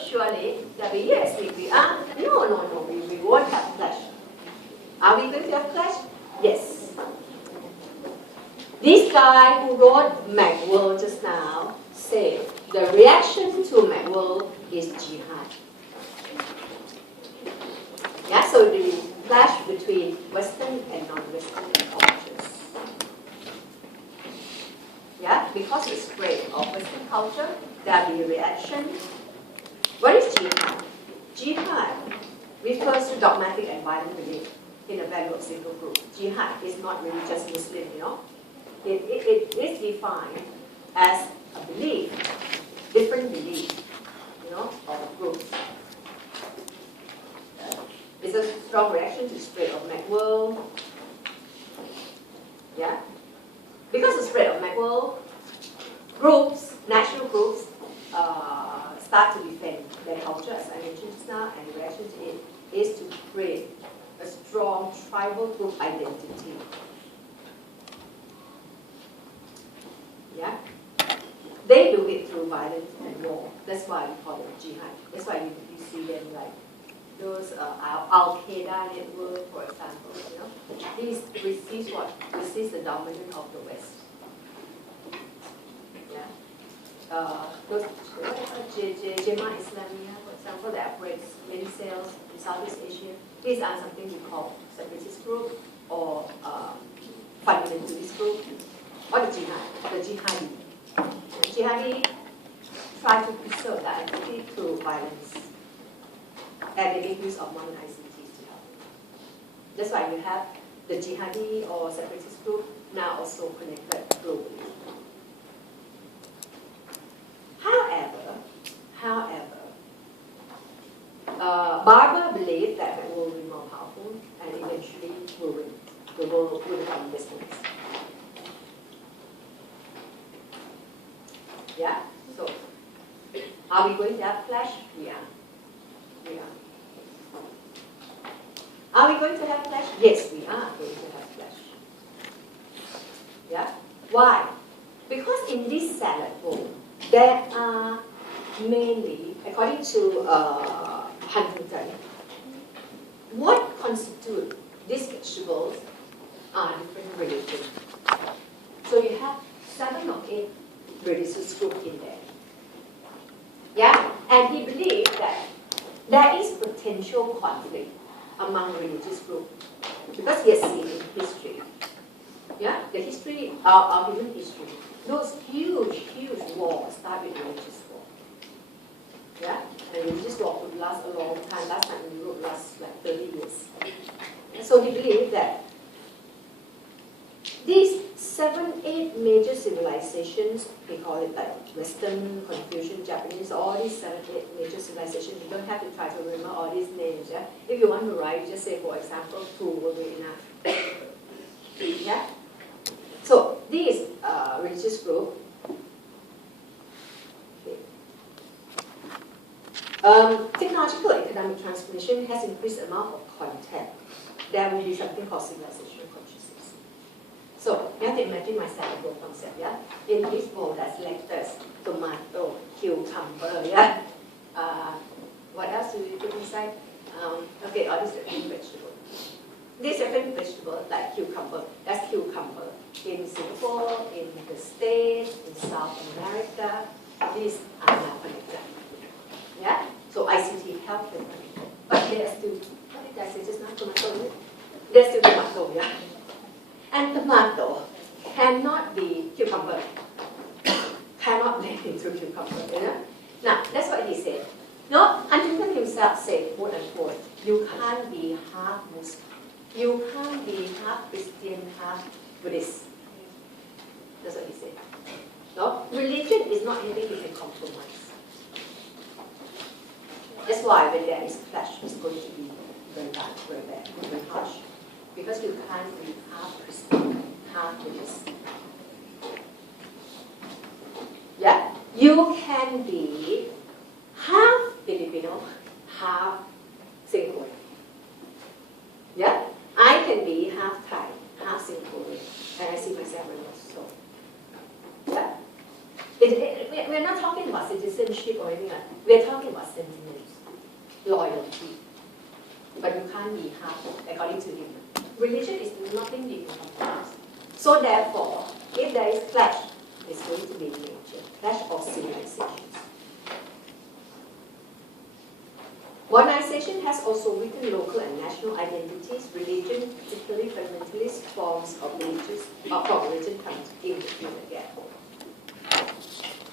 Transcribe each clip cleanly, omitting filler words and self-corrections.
surely there'll be yes if we are. No, we won't have clash. Are we going to have clash? Yes. This guy who wrote Maxwell just now said the reaction to Maxwell is jihad. Yeah, so the clash between Western and non-Western cultures. Yeah, because the spread of Western culture, there will be reaction. What is jihad? Jihad refers to dogmatic and violent belief in the value of single group. Jihad is not really just Muslim, It is defined as a belief, different belief, of groups. It's a strong reaction to the spread of Maxwell. Yeah? Because of the spread of Maxwell, groups, national groups, start to defend their culture, as I mentioned just now, and the reaction to it is to create a strong tribal group identity. Yeah? They do it through violence and war. That's why we call it jihad. That's why you see them like those Al-Qaeda network, for example, These resist what? Resist the dominance of the West. Yeah. Those Jemaah Islamiyah, for example, that operates many cells in Southeast Asia. These are something we call separatist group or fundamentalist group. Or the jihadi. The jihadi try to preserve that identity through violence. And they make use of modern ICTs to help. That's why you have the jihadi or separatist group now also connected globally. However, Barber believed that the world will be more powerful and eventually will win. The world will become business. Yeah? So, are we going to have clash? Yeah. Are we going to have clash? Yes, we are going to have clash. Yeah? Why? Because in this salad bowl, there are mainly, according to Huntington, what constitutes these vegetables are different religions. So you have 7 or 8 religious groups in there. Yeah? And he believed that there is potential conflict among religious groups because he has seen in history. Yeah? The history, our human history, those huge wars start with religious war. Yeah? And religious war would last a long time. Last time in Europe lasts like 30 years. And so he believed that these 7, 8 major civilizations, we call it like Western, Confucian, Japanese, all these 7, 8 major civilizations, you don't have to try to remember all these names. Yeah? If you want to write, just say, for example, 2 will be enough. Yeah? So, these religious group, technological and economic transformation has increased the amount of content. There will be something called civilization consciousness. So, you have to imagine my salad bowl concept, yeah? In this bowl, there's lettuce, tomato, cucumber, yeah? What else do we put inside? Okay, all these different vegetables. These different vegetables, like cucumber, that's cucumber. In Singapore, in the States, in South America, these are not connected. Yeah? So ICT helps them connect. But they are still, what did I say just now? Tomato, they're still tomato, yeah? And tomato cannot be cucumber. Cannot blend into cucumber, you know? Now, that's what he said. No, Huntington himself said, quote unquote, you can't be half Muslim. You can't be half Christian, half Buddhist. That's what he said. No? Religion is not anything you can compromise. That's why when there is clash, it's going to be very bad, very harsh. Because you can't be half Christian, half Buddhist. Yeah? You can be half Filipino, half Singaporean. Yeah? I can be half Thai, half Singaporean. And I see myself as so. Yeah? We're not talking about citizenship or anything like that. we're talking about sentiments, loyalty. But you can't be half, according to him. Religion is nothing you can compromise. So therefore, if there is clash, it's going to be nature, clash of civilizations. Modernization has also weakened local and national identities. Religion, particularly fundamentalist forms of religion, comes in the field again.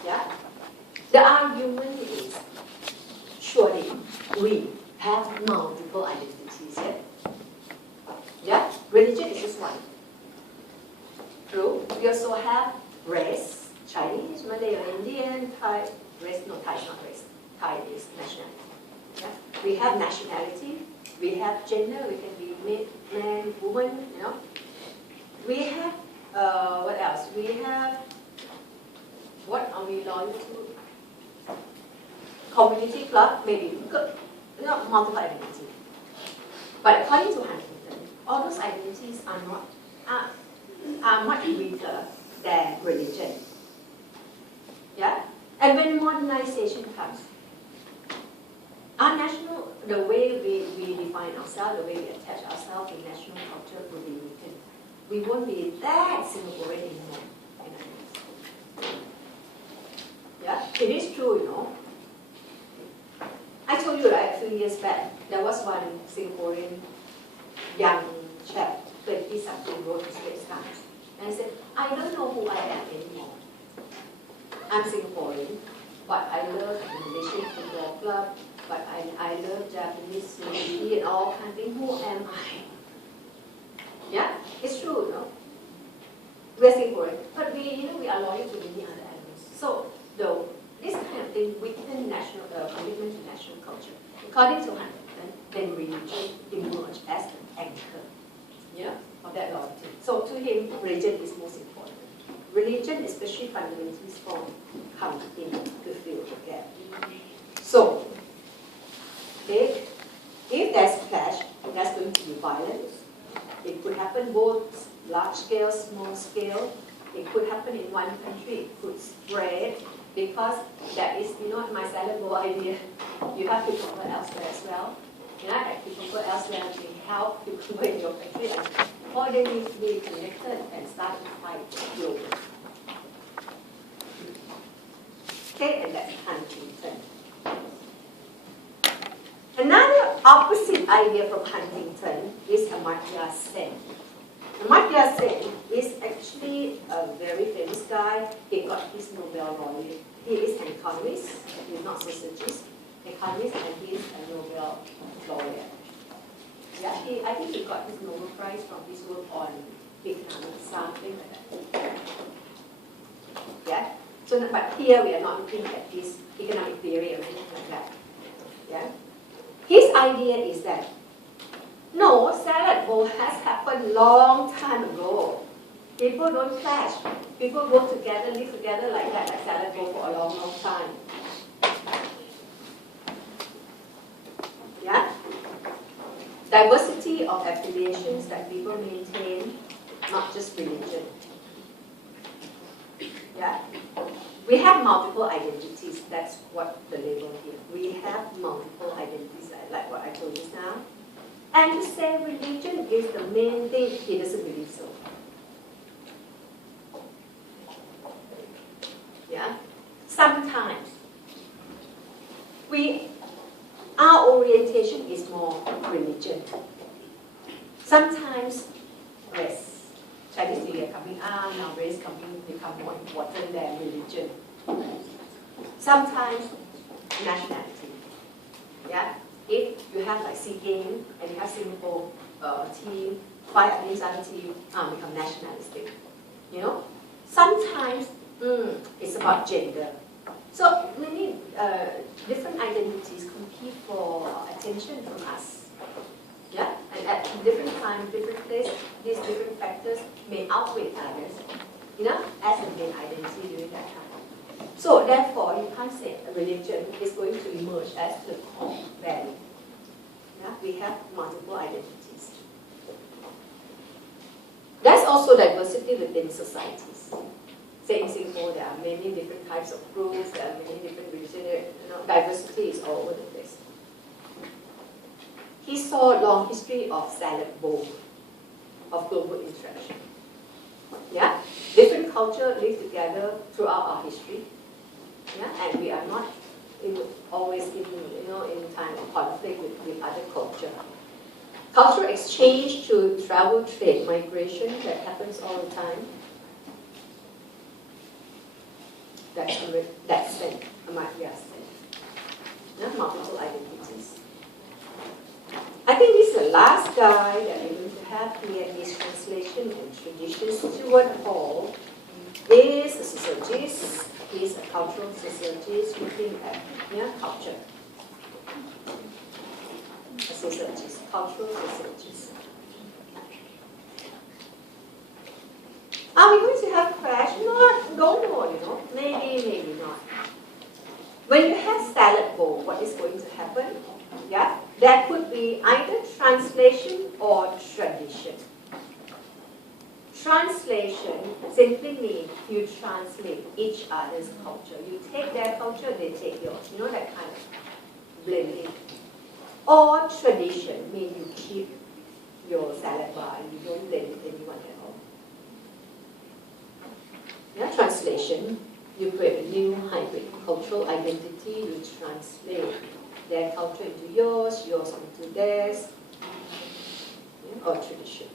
Yeah? The argument is, surely we have multiple identities here. Yeah? Religion is just one. True. We also have race, Chinese, Malay, or Indian, Thai. Race, no, Thai is not race. Thai is nationality. Yeah? We have nationality. We have gender. We can be man, woman, you know. We have, what else? We have, what are we loyal to? Community club, maybe. Not multiple identity. But according to Huntington, all those identities are much weaker than religion. Yeah? And when modernization comes, our national, the way we define ourselves, the way we attach ourselves in national culture will be weakened. We won't be that Singaporean anymore. Yeah? It is true, you know. I told you, right, a few years back, there was one Singaporean young chap, 20-something, wrote to Straits Times. And I said, I don't know who I am anymore. I'm Singaporean, but I love the Malaysian football club, but I love Japanese sushi and all kinds of things. Who am I? Yeah, it's true, no? We're Singaporean, but we are loyal to many other elements. So, though, this kind of thing weaken national commitment to national culture. According to Huntington, then religion emerged as an anchor, of that loyalty. So to him, religion is most important. Religion, especially fundamentalist form, comes in the field again. So, if there's clash, there's going to be violence. It could happen both large scale, small scale. It could happen in one country. It could spread. Because that is, my salad bowl idea. You have people elsewhere as well. People elsewhere can help people in your country. Or they need to be connected and start to fight globally. Okay, and that's Huntington. Another opposite idea from Huntington is Amartya Sen. Amartya Sen is actually a very famous guy. He got his Nobel laureate. He is an economist. He is not sociologist. Economist, and he is a Nobel laureate. Yeah, I think he got his Nobel Prize from his work on economics, something like that. Yeah. So, but here we are not looking at his economic theory or anything like that. Yeah. His idea is that no, salad bowl has happened long time ago. People don't clash. People work together, live together like that, like salad bowl for a long, long time. Yeah? Diversity of affiliations that people maintain, not just religion. Yeah? We have multiple identities. That's what the label here. We have multiple identities, like what I told you now. And to say religion is the main thing, he doesn't believe so. Yeah? Sometimes our orientation is more religion. Sometimes race. Chinese New Year coming out, now race become more important than religion. Sometimes nationality. Yeah? If you have like SEA Games and you have Singapore team fight against other team, become nationalistic. Sometimes it's about gender. So many different identities compete for attention from us. Yeah, and at different times, different places, these different factors may outweigh others. As a main identity during that time. So therefore, you can't say a religion is going to emerge as the core value. Yeah? We have multiple identities. There's also diversity within societies. say in Singapore, there are many different types of groups, there are many different religions, diversity is all over the place. He saw a long history of salad bowl, of global interaction. Yeah, different cultures live together throughout our history. Yeah, and we are not always in time of conflict with other culture. Cultural exchange to travel, trade, migration that happens all the time. That's Amartya Sen. Multiple identities. I think this is the last guy that we're going to have here, his translation and traditions. Stuart Hall is a sociologist. He's a cultural sociologist looking at culture. A sociologist, cultural sociologist. Are we going to have crash? Don't know, maybe not. When you have salad bowl, what is going to happen? Yeah, that could be either translation or tradition. Translation simply means you translate each other's culture. You take their culture, they take yours. That kind of blending. Or tradition means you keep your salad bar and you don't blend with anyone at all. Yeah, translation, you create a new hybrid cultural identity, you translate their culture into yours into theirs, or tradition.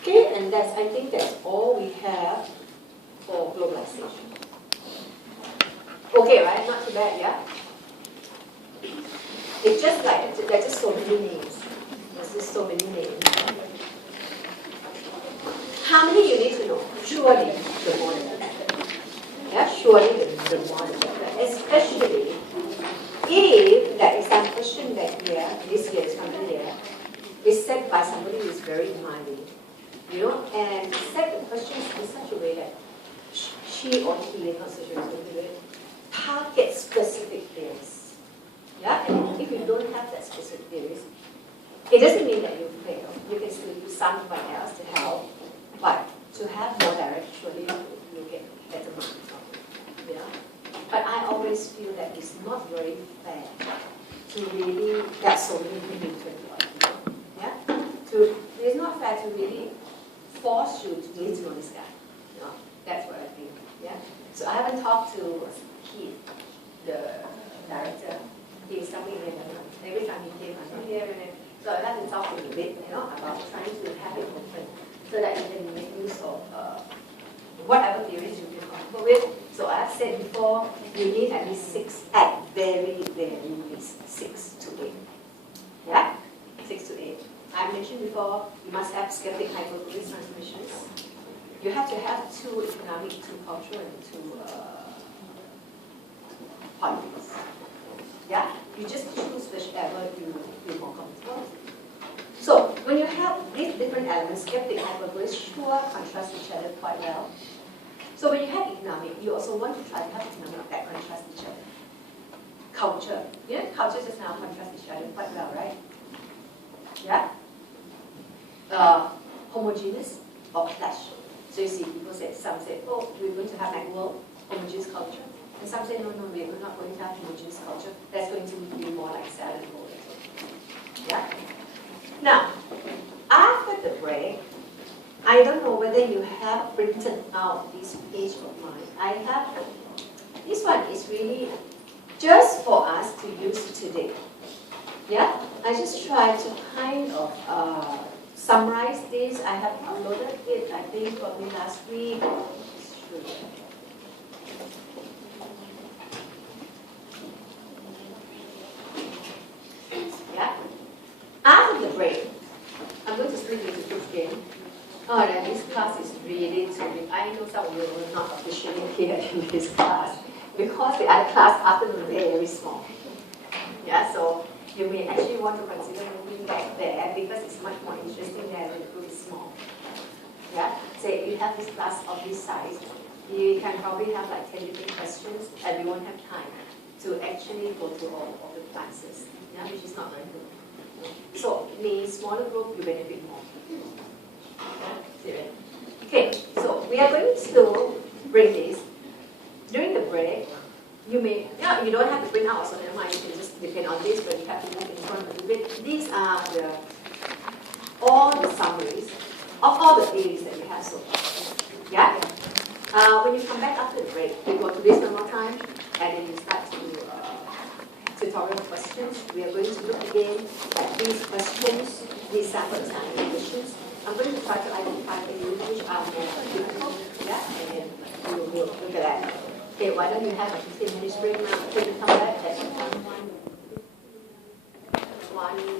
Okay, and I think that's all we have for globalization. Okay, right? Not too bad, yeah? It's just like, there's just so many names. There's just so many names. How many you need to know? Surely the more the better. Yeah, surely the more the better. Especially if there is some question that this year is coming here, is set by somebody who is very demanding. And set the questions in such a way that she or he, not such a way, target specific theories. Yeah, and if you don't have that specific theories, it doesn't mean that you fail. You can still use someone else to help, but to have more direction, you get better marks. Yeah, but I always feel that it's not very fair to really get so many people. Yeah, it's not fair to really force you to get to know this guy. That's what I think. Yeah. So I haven't talked to Keith, the director. He's coming in every time he came, I'm here, so I have to talk to him a bit, about trying to have it open, so that you can make use of whatever theories you feel comfortable with. So I have said before, you need at least 6, at very, very least 6 to 8. Yeah, 6 to 8. I mentioned before, you must have skeptic hypothesis transmissions. You have to have 2 economic, 2 cultural, and 2 politics. Yeah, you just choose whichever you feel more comfortable. So when you have these different elements, skeptic, hyperbole, sure contrast each other quite well. So when you have economic, you also want to try to have economic that contrast each other. Culture, culture just now contrast each other quite well, right? Yeah. Homogeneous or clash. So you see, people say, some say, oh, we're going to have like world homogeneous culture. And some say, no, we're not going to have homogeneous culture. That's going to be more like salad bowl. Yeah? Now, after the break, I don't know whether you have printed out this page of mine. I have, this one is really just for us to use today. Yeah? I just try to kind of summarize this. I have uploaded it, I think, probably last week. Yeah. After the break, I'm going to split into 2 again. Oh, and this class is really terrific. I know some of you will not officially here in this class because the other class afternoon is very small. Yeah, so you may actually want to consider moving back there because it's much more interesting there when the group is small. Yeah, so if you have this class of this size, you can probably have like 10 different questions and we won't have time to actually go through all of the classes, yeah, which is not very good. So in a smaller group, you benefit more. Okay, so we are going to bring this. During the break, you don't have to bring out, so never mind, you can just depend on this, but you have to move in front a little bit. These are all the summaries of all the theories that you have so far. Yeah? When you come back after the break, you go to this one more time, and then you start to tutorial questions. We are going to look again at these questions, these samples and questions. I'm going to try to identify the which are more difficult, yeah, and then we will look at that. Okay, why don't you have a 15-minute break now? Can you come back at 1?